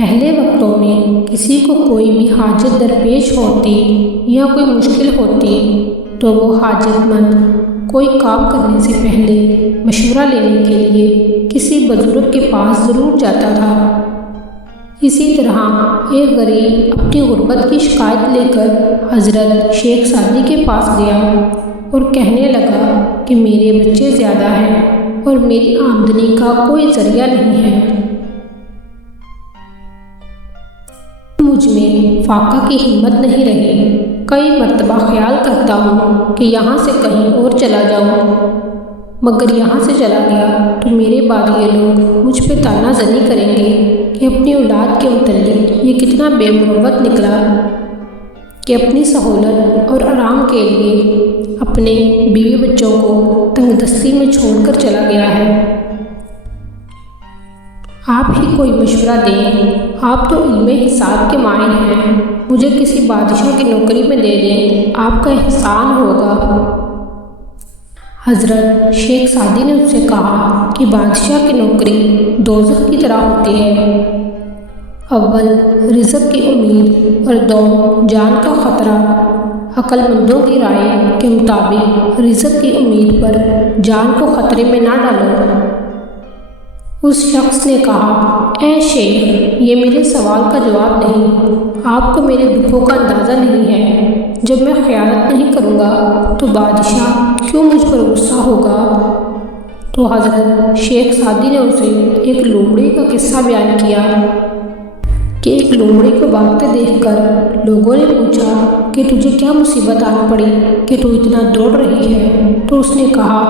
پہلے وقتوں میں کسی کو کوئی بھی حاجت درپیش ہوتی یا کوئی مشکل ہوتی تو وہ حاجت مند کوئی کام کرنے سے پہلے مشورہ لینے کے لیے کسی بزرگ کے پاس ضرور جاتا تھا۔ اسی طرح ایک غریب اپنی غربت کی شکایت لے کر حضرت شیخ سعدی کے پاس گیا اور کہنے لگا کہ میرے بچے زیادہ ہیں اور میری آمدنی کا کوئی ذریعہ نہیں ہے۔ مجھ میں فاقہ کی ہمت نہیں رہی۔ کئی مرتبہ خیال کرتا ہوں کہ یہاں سے کہیں اور چلا جاؤں، مگر یہاں سے چلا گیا تو میرے بعد یہ لوگ مجھ پہ طعنہ زنی کریں گے کہ اپنی اولاد کے متعلق یہ کتنا بے مروت نکلا کہ اپنی سہولت اور آرام کے لیے اپنے بیوی بچوں کو تنگ دستی میں چھوڑ کر چلا گیا ہے۔ آپ ہی کوئی مشورہ دیں، آپ تو علم حساب کے ماہر ہیں، مجھے کسی بادشاہ کی نوکری میں دے دیں، آپ کا احسان ہوگا۔ حضرت شیخ سعدی نے اس سے کہا کہ بادشاہ کی نوکری دوزخ کی طرح ہوتی ہے، اول رزق کی امید اور دوم جان کا خطرہ۔ عقل مندوں کی رائے کے مطابق رزق کی امید پر جان کو خطرے میں نہ ڈالو۔ اس شخص نے کہا، اے شیخ، یہ میرے سوال کا جواب نہیں، آپ کو میرے دکھوں کا اندازہ نہیں ہے۔ جب میں خیانت نہیں کروں گا تو بادشاہ کیوں مجھ پر غصہ ہوگا؟ تو حضرت شیخ سعدی نے اسے ایک لومڑی کا قصہ بیان کیا کہ ایک لومڑی کو بھاگتے دیکھ کر لوگوں نے پوچھا کہ تجھے کیا مصیبت آن پڑی کہ تو اتنا دوڑ رہی ہے؟ تو اس نے کہا،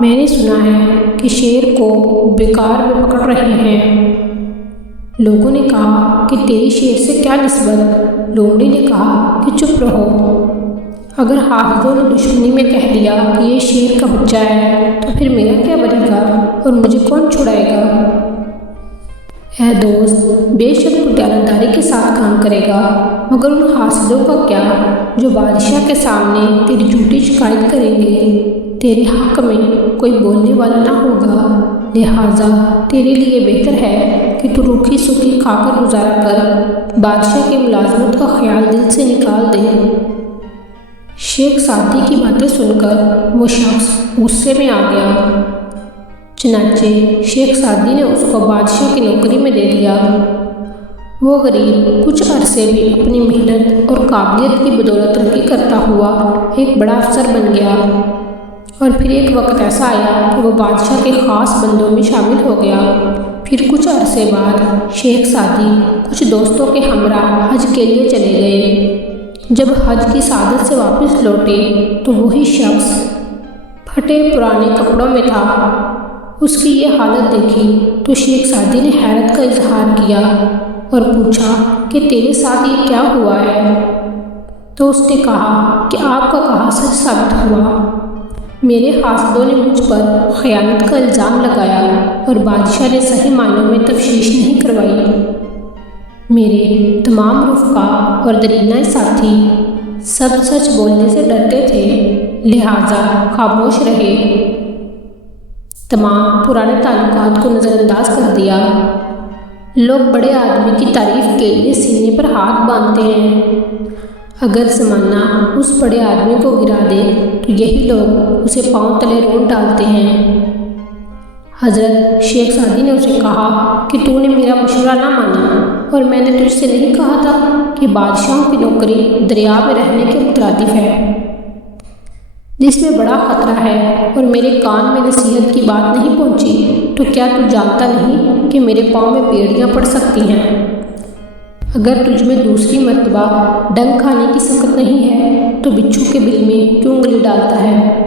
میں نے سنا ہے کہ شیر کو بیکار میں پکڑ رہے ہیں۔ لوگوں نے کہا کہ تیری شیر سے کیا نسبت؟ لومڑی نے کہا کہ چپ رہو، اگر حافظوں نے دشمنی میں کہہ دیا کہ یہ شیر کا بچہ ہے تو پھر میرا کیا بنے گا اور مجھے کون چھڑائے گا؟ اے دوست، بے شک تو دیانتداری کے ساتھ کام کرے گا، مگر ان حاسدوں کا کیا جو بادشاہ کے سامنے تیری جھوٹی شکایت کریں گے؟ تیرے حق میں کوئی بولنے والا نہ ہوگا، لہٰذا تیرے لیے بہتر ہے کہ تو روکھی سوکھی کھا کر گزارا کر بادشاہ کی ملازمت کا خیال دل سے نکال دے۔ شیخ سعدی کی باتیں سن کر وہ شخص غصے میں آ گیا، چنانچہ شیخ سعدی نے اس کو بادشاہ کی نوکری میں دے دیا۔ وہ غریب کچھ عرصے بھی اپنی محنت اور قابلیت کی بدولت ترقی کرتا ہوا ایک بڑا افسر بن گیا، اور پھر ایک وقت ایسا آیا کہ وہ بادشاہ کے خاص بندوں میں شامل ہو گیا۔ پھر کچھ عرصے بعد شیخ سعدی کچھ دوستوں کے ہمراہ حج کے لیے چلے گئے۔ جب حج کی سعادت سے واپس لوٹے تو وہی شخص پھٹے پرانے کپڑوں میں تھا۔ اس کی یہ حالت دیکھی تو شیخ سعدی نے حیرت کا اظہار کیا اور پوچھا کہ تیرے ساتھ یہ کیا ہوا ہے؟ تو اس نے کہا کہ آپ کا کہا سچ ثابت ہوا، میرے حاسدوں نے مجھ پر خیانت کا الزام لگایا اور بادشاہ نے صحیح معنوں میں تفتیش نہیں کروائی۔ میرے تمام رفقا اور درینہ ساتھی سب سچ بولنے سے ڈرتے تھے، لہٰذا خاموش رہے، تمام پرانے تعلقات کو نظر انداز کر دیا۔ لوگ بڑے آدمی کی تعریف کے لیے سینے پر ہاتھ باندھتے ہیں، اگر زمانہ اس بڑے آدمی کو گرا دے تو یہی لوگ اسے پاؤں تلے رونٹ ڈالتے ہیں۔ حضرت شیخ سعدی نے اسے کہا کہ تو نے میرا مشورہ نہ مانا، اور میں نے تجھ سے نہیں کہا تھا کہ بادشاہوں کی نوکری دریا میں رہنے کے مترادف ہے، جس میں بڑا خطرہ ہے، اور میرے کان میں نصیحت کی بات نہیں پہنچی تو کیا تو جانتا نہیں کہ میرے پاؤں میں بیڑیاں پڑ سکتی ہیں؟ اگر تجھ میں دوسری مرتبہ ڈنگ کھانے کی سکت نہیں ہے تو بچھو کے بل میں کیوں انگلی ڈالتا ہے؟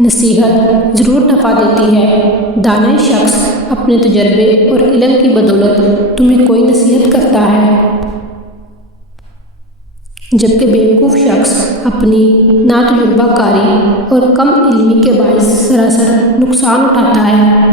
نصیحت ضرور نفع دیتی ہے، دانا شخص اپنے تجربے اور علم کی بدولت تمہیں کوئی نصیحت کرتا ہے، جبکہ بیوقوف شخص اپنی ناتجربہ کاری اور کم علمی کے باعث سراسر نقصان اٹھاتا ہے۔